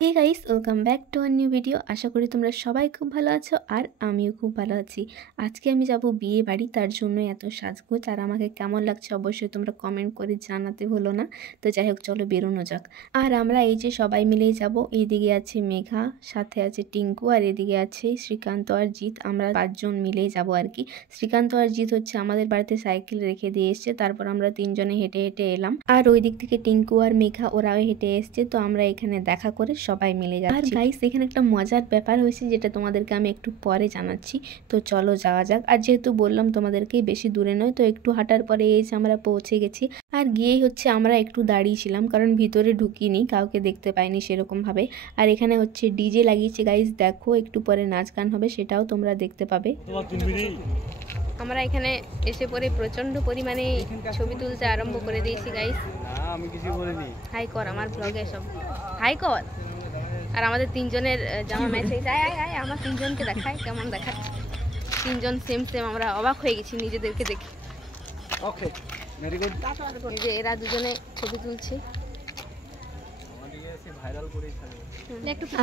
Hey guys, welcome back to our new video. আশা করি তোমরা সবাই খুব ভালো আছো আর আমিও খুব ভালো আছি। আজকে আমি যাব বিয়ে বাড়ি, তার জন্য এত সাজগোজ। আর আমাকে কেমন লাগছে অবশ্যই তোমরা কমেন্ট করে জানাতে হলো না। তো যাই হোক, চলো বেরোনো যাক। আর আমরা এই যে সবাই মিলেই যাব। এইদিকে আছে মেঘা, সাথে আছে টিঙ্কু, আর এদিকে আছে শ্রীকান্ত আর জিৎ। আমরা 5জন মিলেই যাব আর কি। শ্রীকান্ত আর জিৎ হচ্ছে আমাদের বাড়িতে সাইকেল রেখে দিয়ে এসছে, তারপর আমরা 3জনে হেঁটে হেঁটে এলাম। আর ওই দিক থেকে টিঙ্কু আর মেঘা ওরাও হেঁটে এসছে। তো আমরা এখানে দেখা করে সবাই মিলে যাচ্ছি। আর গাইস, এখানে একটা মজার ব্যাপার হয়েছে যেটা তোমাদেরকে আমি একটু পরে জানাচ্ছি। তো চলো যাওয়া যাক। আর যেহেতু বললাম তোমাদেরকে বেশি দূরে নয়, তো একটু হাঁটার পরে এসে আমরা পৌঁছে গেছি। আর গিয়েই হচ্ছে আমরা একটু দাঁড়িয়েছিলাম, কারণ ভিতরে ঢুকিনি, কাউকে দেখতে পাইনি সেরকম ভাবে। আর এখানে হচ্ছে ডিজে লাগিয়েছে গাইস, দেখো একটু পরে নাচ গান হবে, সেটাও তোমরা দেখতে পাবে। আমরা এখানে এসে পরে প্রচন্ড পরিমাণে ছবি তুলতে আরম্ভ করে দিয়েছি গাইস। আমি কিছু বলিনি। হাই কর আমার ব্লগে, সব হাই কর। আর আমাদের 3জনের জামা ম্যাচ হয়েছে। আমার 3জনকে দেখায় কেমন দেখাচ্ছে। 3জন সেম সেম, আমরা অবাক হয়ে গেছি নিজেদেরকে দেখে। ওকে, ভেরি গুড। এই যে এরা দুজনে ছবি তুলছে।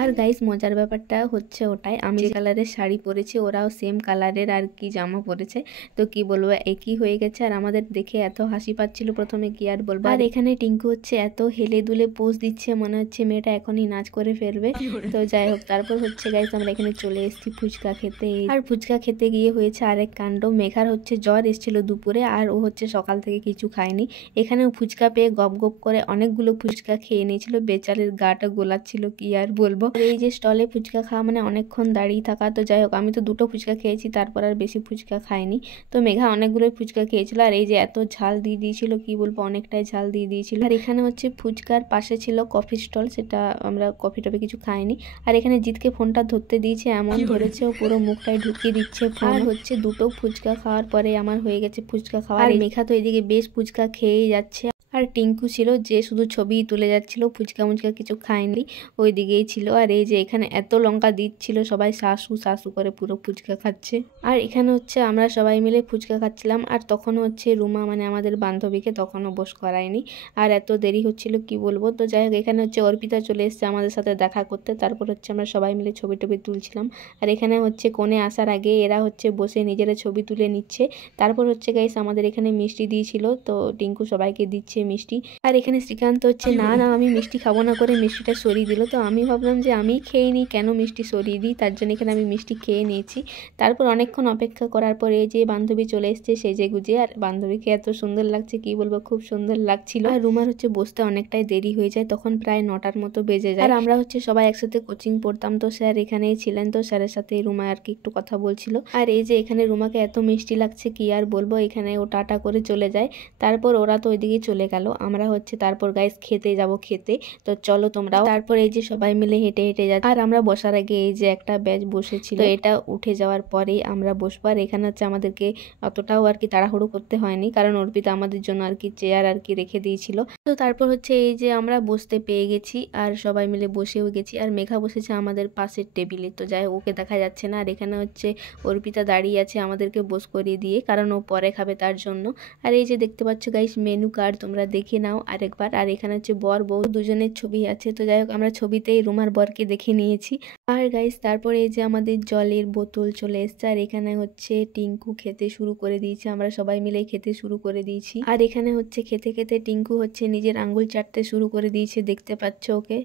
আর গাইস, মজার ব্যাপারটা হচ্ছে ওটাই, আমি যে কালারের শাড়ি পরেছি ওরাও সেম কালারের আর কি জামা পরেছে। তো কি বলবো, একই হয়ে গেছে। আর আমাদের দেখে এত হাসি পাচ্ছিল প্রথমে, কি আর বলবো। আর এখানে টিঙ্কু হচ্ছে এত হেলে দুলে পোজ দিচ্ছে, মনে হচ্ছে মেয়েটা এখনই নাচ করে ফেলবে। তো যাই হোক, তারপর হচ্ছে গাইস আমরা এখানে চলে এসেছি ফুচকা খেতে। আর ফুচকা খেতে গিয়ে হয়েছে আরেক কাণ্ড। মেঘার হচ্ছে জ্বর এসেছিল দুপুরে, আর ও হচ্ছে সকাল থেকে কিছু খায়নি। এখানেও ফুচকা পেয়ে গপ গপ করে অনেকগুলো ফুচকা খেয়ে নিয়েছিল। বেচারের গাটা গোলাচ্ছিল, কি আর বলবো। এই যে স্টলে ফুচকা খাওয়া মানে অনেকক্ষণ দাঁড়িয়ে থাকা। তো যাই হোক, আমি তো 2টো ফুচকা খেয়েছি, তারপর আর বেশি ফুচকা খাইনি। তো মেঘা অনেকগুলোই ফুচকা খেয়েছিল। আর এই যে এত ঝাল দিয়ে দিয়েছিল, কি বলবো, অনেকটাই ঝাল দিয়ে দিয়েছিল। আর এখানে হচ্ছে ফুচকার পাশে ছিল কফি স্টল, সেটা আমরা কফি টফি কিছু খাইনি। আর এখানে জিতকে ফোনটা ধরতে দিয়েছে, এমন ধরেছে ও পুরো মুখটাই ঢুকিয়ে দিচ্ছে ফোন। আর হচ্ছে 2টো ফুচকা খাওয়ার পরে আমার হয়ে গেছে ফুচকা খাওয়া। আর মেঘা তো এদিকে বেশ ফুচকা খেয়েই যাচ্ছে। আর টিঙ্কু ছিল যে শুধু ছবি তুলে যাচ্ছিল, ফুচকা মুচকা কিছু খায়নি, ওই দিকেই ছিল। আর এই যে এখানে এত লঙ্কা দিচ্ছিল, সবাই শাসু শাসু করে পুরো ফুচকা খাচ্ছে। আর এখানে হচ্ছে আমরা সবাই মিলে ফুচকা খাচ্ছিলাম। আর তখন হচ্ছে রুমা মানে আমাদের বান্ধবীকে তখনও বস করায়নি। আর এত দেরি হচ্ছিল, কি বলবো। তো যাই হোক, এখানে হচ্ছে অর্পিতা চলে এসছে আমাদের সাথে দেখা করতে। তারপর হচ্ছে আমরা সবাই মিলে ছবি টবি তুলছিলাম। আর এখানে হচ্ছে কোণে আসার আগে এরা হচ্ছে বসে নিজেরা ছবি তুলে নিচ্ছে। তারপর হচ্ছে গাইস আমাদের এখানে মিষ্টি দিয়েছিল, তো টিঙ্কু সবাইকে দিচ্ছে মিষ্টি। আর এখানে শ্রীকান্ত হচ্ছে না না আমি মিষ্টি খাবো না করে মিষ্টিটা সরিয়ে দিল। তো আমি ভাবলাম যে আমি খেয়ে নিই, কেন মিষ্টি সরিয়ে দিই, তার জন্য এখানে আমি মিষ্টি খেয়ে নিয়েছি। তারপর অনেকক্ষণ অপেক্ষা করার পরে এই যে বান্ধবী চলে এসছে সেজে গুজে। আর বান্ধবীকে এত সুন্দর লাগছে, কি বলবো, খুব সুন্দর লাগছিল। আর রুমার হচ্ছে বসতে অনেকটাই দেরি হয়ে যায়, তখন প্রায় 9টার মতো বেজে যায়। আর আমরা হচ্ছে সবাই একসাথে কোচিং পড়তাম, তো স্যার এখানেই ছিলেন। তো স্যারের সাথে রুমা আর কি একটু কথা বলছিল। আর এই যে এখানে রুমাকে এত মিষ্টি লাগছে, কি আর বলবো। এখানে ও টাটা করে চলে যায়। তারপর ওরা তো ওইদিকে চলে গেল। আমরা হচ্ছে তারপর গাইস খেতে যাব খেতে। তো চলো তোমরাও। তারপর এই যে সবাই মিলে হেঁটে হেঁটে যাচ্ছি। আর আমরা বসার আগে এই যে একটা ব্যাচ বসেছিল, তো এটা উঠে যাওয়ার পরেই আমরা বসবো। আর এখানে হচ্ছে আমাদেরকে অতটাও আর কি তাড়াহুড়ো করতে হয়নি, কারণ অর্পিতা আমাদের জন্য আর কি চেয়ার আর কি রেখে দিয়েছিল। তো তারপর হচ্ছে এই যে আমরা বসতে পেয়ে গেছি, আর সবাই মিলে বসেও গেছি। আর মেঘা বসেছে আমাদের পাশের টেবিলে, তো যাই ওকে দেখা যাচ্ছে না। আর এখানে হচ্ছে অর্পিতা দাঁড়িয়ে আছে আমাদেরকে বস করিয়ে দিয়ে, কারণ ও পরে খাবে তার জন্য। আর এই যে দেখতে পাচ্ছ গাইস মেনু কার্ড, তোমরা দেখে নাও আরেকবার। আর এখানে হচ্ছে বর বউ দুজনের ছবি আছে। তো যাই হোক, আমরা ছবিতেই রুমার বরকে দেখে নিয়েছি। আর গাইস তারপরে এই যে আমাদের জলের বোতল চলে এসছে। আর এখানে হচ্ছে টিঙ্কু খেতে শুরু করে দিয়েছে, আমরা সবাই মিলে খেতে শুরু করে দিয়েছি। আর এখানে হচ্ছে খেতে খেতে টিঙ্কু হচ্ছে নিজের আঙ্গুল চাটতে শুরু করে দিয়েছে, দেখতে পাচ্ছ ওকে।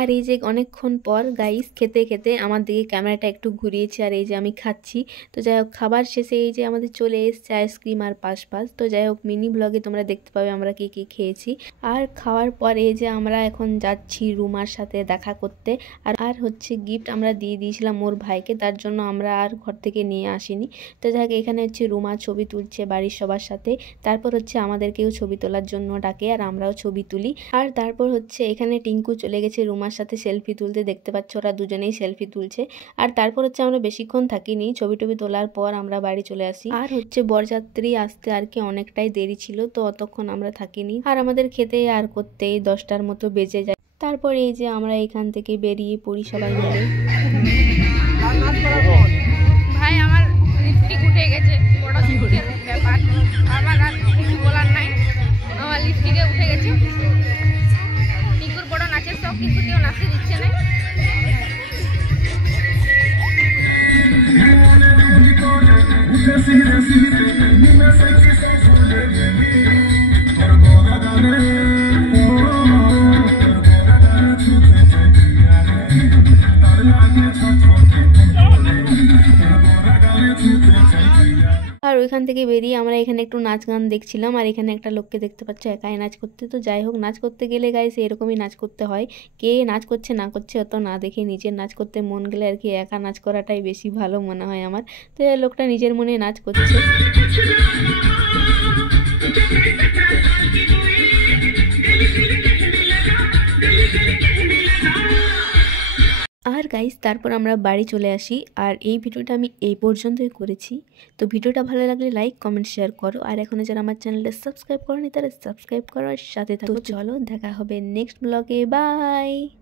আর এই যে অনেকক্ষণ পর গাইস খেতে খেতে আমার দিকে ক্যামেরাটা একটু ঘুরিয়েছে। আর এই যে আমি খাচ্ছি। তো যাই হোক, খাবার শেষে এই যে আমাদের চলে এসছে আইসক্রিম আর পাশপাশ। তো যাই হোক, মিনি ব্লগে তোমরা দেখতে পাবে আমরা কি কি খেয়েছি। আর খাওয়ার পর এই যে আমরা এখন যাচ্ছি রুমার সাথে দেখা করতে। আর হচ্ছে গিফট আমরা দিয়ে দিয়েছিলাম ওর ভাইকে, তার জন্য আমরা আর ঘর থেকে নিয়ে আসিনি। তো যাই হোক, এখানে হচ্ছে রুমা ছবি তুলছে বাড়ির সবার সাথে। তারপর হচ্ছে আমাদেরকেও ছবি তোলার জন্য ডাকে, আর আমরাও ছবি তুলি। আর তারপর হচ্ছে এখানে টিঙ্কু চলে গেছে রুমার সাথে সেলফি তুলতে, দেখতে পাচ্ছ ওরা দুজনেই সেলফি তুলছে। আর তারপর হচ্ছে আমরা বেশিক্ষণ থাকিনি, ছবি টবি তোলার পর আমরা বাড়ি চলে আসি। আর হচ্ছে বরযাত্রী আসতে আর কি অনেকটাই দেরি ছিল, তো অতক্ষণ আমরা থাকিনি। আর আমাদের খেতে আর করতেই 10টার মতো বেজে যায়। তারপর এই যে আমরা এখান থেকে বেরিয়ে পড়ি সবাই মিলে। ভাই আমার লিপস্টিক উঠে গেছে, বড় দুঃখের ব্যাপার। আমার আর কিছু বলার নাই, আমার লিপস্টিকে উঠে গেছে। আছে। পিকুর বড় নাচের শখ, কিন্তু কেউ নাচতে দিচ্ছে না। আর ওইখান থেকে বেরিয়ে আমরা এখানে একটু নাচ গান দেখছিলাম। আর এখানে একটা লোককে দেখতে পাচ্ছ একাই নাচ করতে। তো যাই হোক, নাচ করতে গেলে গাইস এরকমই নাচ করতে হয়। কে নাচ করছে না করছে অত না দেখে নিজের নাচ করতে মন গেলে আর কি একা নাচ করাটাই বেশি ভালো মনে হয় আমার। তো এই লোকটা নিজের মনে নাচ করছে। আর গাইস তারপর আমরা বাড়ি চলে আসি। আর এই ভিডিওটা আমি এই পর্যন্তই করেছি। তো ভিডিওটা ভালো লাগলে লাইক কমেন্ট শেয়ার করো। আর এখনো যারা আমার চ্যানেলটা সাবস্ক্রাইব করোনি তারা সাবস্ক্রাইব করার সাথে থাকো। চলো দেখা হবে নেক্সট ব্লগে, বাই।